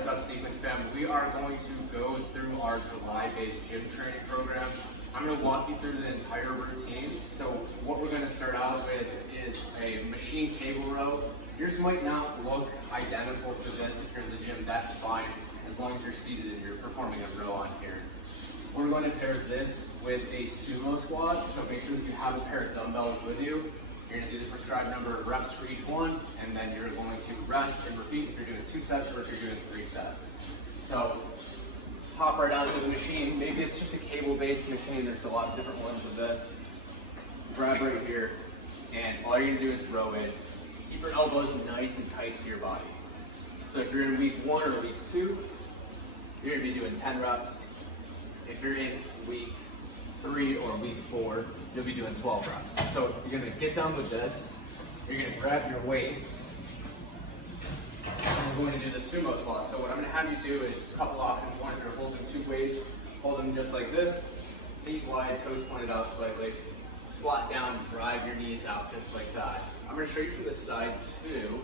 what's up, Sequence fam? We are going to go through our July-based gym training program. I'm going to walk you through the entire routine. So what we're going to start out with is a machine cable row. Yours might not look identical to this if you're in the gym. That's fine, as long as you're seated and you're performing a row on here. We're going to pair this with a sumo squat, so make sure that you have a pair of dumbbells with you. You're going to do the prescribed number of reps for each one, and then you're going to rest and repeat if you're doing 2 sets or if you're doing 3 sets. So hop right onto the machine. Maybe it's just a cable-based machine. There's a lot of different ones of this. Grab right here, and all you're going to do is row in. Keep your elbows nice and tight to your body. So if you're in week 1 or week 2, you're going to be doing 10 reps. If you're in week 3 or week 4, you'll be doing 12 reps. So you're going to get done with this. You're going to grab your weights. And we're going to do the sumo squat. So what I'm going to have you do is a couple options. One, if you're holding 2 weights, hold them just like this. Feet wide, toes pointed out slightly. Squat down, drive your knees out just like that. I'm going to show you from this side too.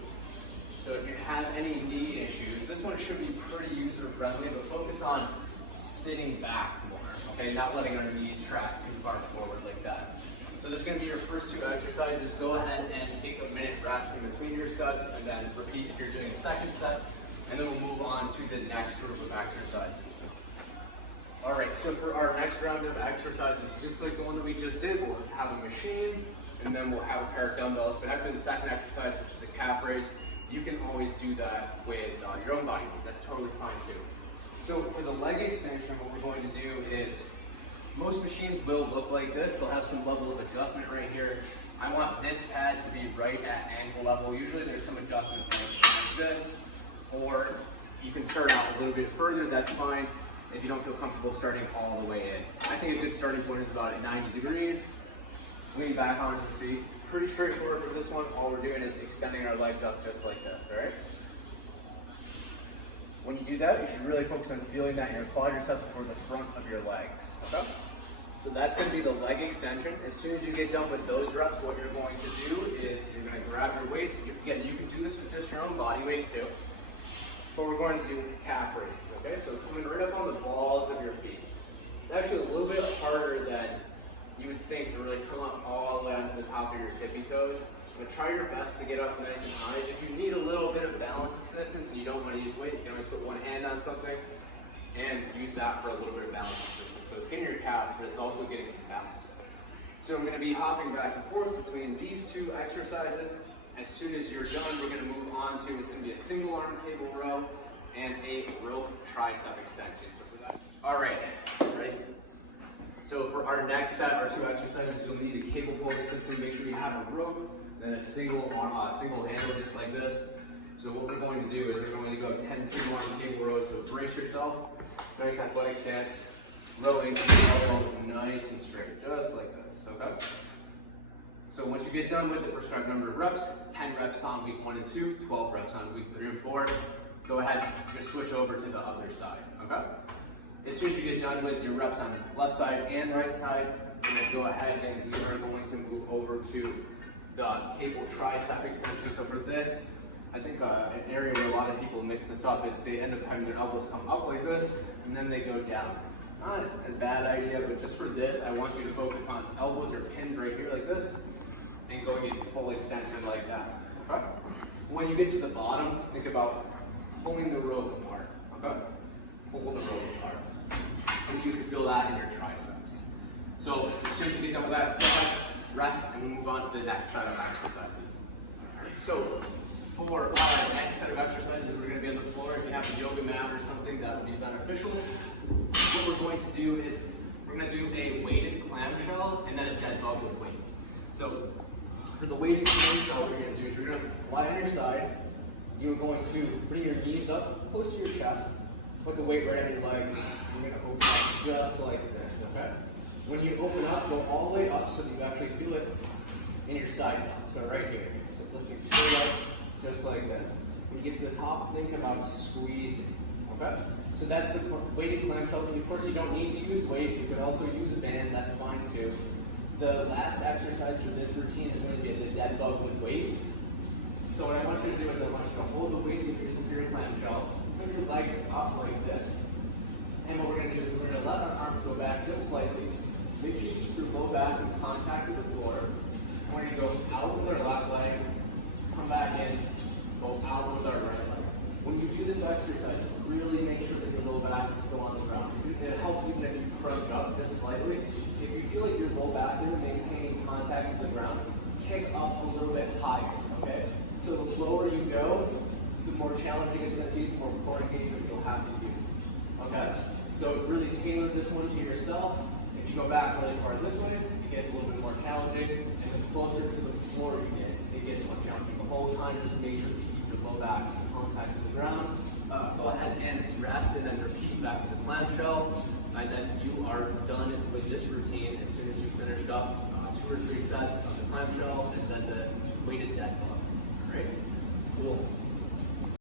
So if you have any knee issues, this one should be pretty user-friendly, but focus on sitting back more, okay? Not letting our knees track too far forward like that. So this is going to be your first 2 exercises. Go ahead and take a minute rest in between your sets, and then repeat if you're doing a second set, and then we'll move on to the next group of exercises. All right, so for our next round of exercises, just like the one that we just did, we'll have a machine, and then we'll have a pair of dumbbells. But after the second exercise, which is a calf raise, you can always do that with your own body weight. That's totally fine too. So for the leg extension, what we're going to do is, most machines will look like this. They'll have some level of adjustment right here. I want this pad to be right at ankle level. Usually there's some adjustments like this, or you can start out a little bit further, that's fine. If you don't feel comfortable starting all the way in. I think a good starting point is about at 90 degrees. Lean back onto the seat. Pretty straightforward for this one. All we're doing is extending our legs up just like this, all right? When you do that, you should really focus on feeling that in your quadriceps toward the front of your legs, okay? So that's going to be the leg extension. As soon as you get done with those reps, what you're going to do is you're going to grab your weights. Again, you can do this with just your own body weight too. But we're going to do calf raises, okay? So coming right up on the balls of your feet. It's actually a little bit harder than you would think to really come up all the way onto the top of your tippy toes. So try your best to get up nice and high. If you need a little bit of balance assistance and you don't want to use weight, you can always put one hand on something and use that for a little bit of balance assistance. So it's getting your calves, but it's also getting some balance. So I'm going to be hopping back and forth between these 2 exercises. As soon as you're done, we're going to move on to, it's going to be a single arm cable row and a rope tricep extension. So for that, all right, ready? So for our next set, our 2 exercises, you'll need a cable pulling system. Make sure you have a rope, then a single handle just like this. So what we're going to do is we're going to go 10 single arm cable rows. So brace yourself, nice athletic stance, rowing, elbow nice and straight, just like this, okay? So once you get done with the prescribed number of reps, 10 reps on week 1 and 2, 12 reps on week 3 and 4, go ahead and just switch over to the other side, okay? As soon as you get done with your reps on the left side and right side, you're going to go ahead and we are going to move over to the cable tricep extension. So for this, I think an area where a lot of people mix this up is they end up having their elbows come up like this, and then they go down. Not a bad idea, but just for this, I want you to focus on elbows are pinned right here like this, and going into full extension like that, okay? When you get to the bottom, think about pulling the rope apart, okay? Pull the rope apart. And you should feel that in your triceps. So as soon as you get done with that, go ahead, rest, and we'll move on to the next set of exercises. So for our next set of exercises, we're going to be on the floor. If you have a yoga mat or something, that would be beneficial. What we're going to do is we're going to do a weighted clamshell and then a dead bug with weights. So for the weighted clamshell, what you're going to do is you're going to lie on your side. You're going to bring your knees up close to your chest. Put the weight right on your leg. You're going to open up just like this, okay? When you open up, go all the way up so that you actually feel it in your side butt. So right here. So lifting straight up, just like this. When you get to the top, think about squeezing, okay? So that's the weighted clamshell. Of course, you don't need to use weights. You could also use a band. That's fine too. The last exercise for this routine is going to be the dead bug with weight. So what I want you to do is I want you to hold the weight that you're using for your clamshell, put your legs just slightly. Make sure you keep your low back in contact with the floor. And we're going to go out with our left leg, come back in, go out with our right leg. When you do this exercise, really make sure that your low back is still on the ground. It helps even if you crunch up just slightly. If you feel like your low back isn't maintaining contact with the ground, kick up a little bit higher, okay? So the lower you go, the more challenging it's going to be, the more core engagement you'll have to do, okay? So really tailor this one to yourself. If you go back really far this way, it gets a little bit more challenging, and the closer to the floor you get, it gets more challenging. The whole time, just make sure you keep your low back in contact with the ground. Go ahead and rest, and then repeat back to the clamshell, and then you are done with this routine as soon as you finished up 2 or 3 sets of the clamshell.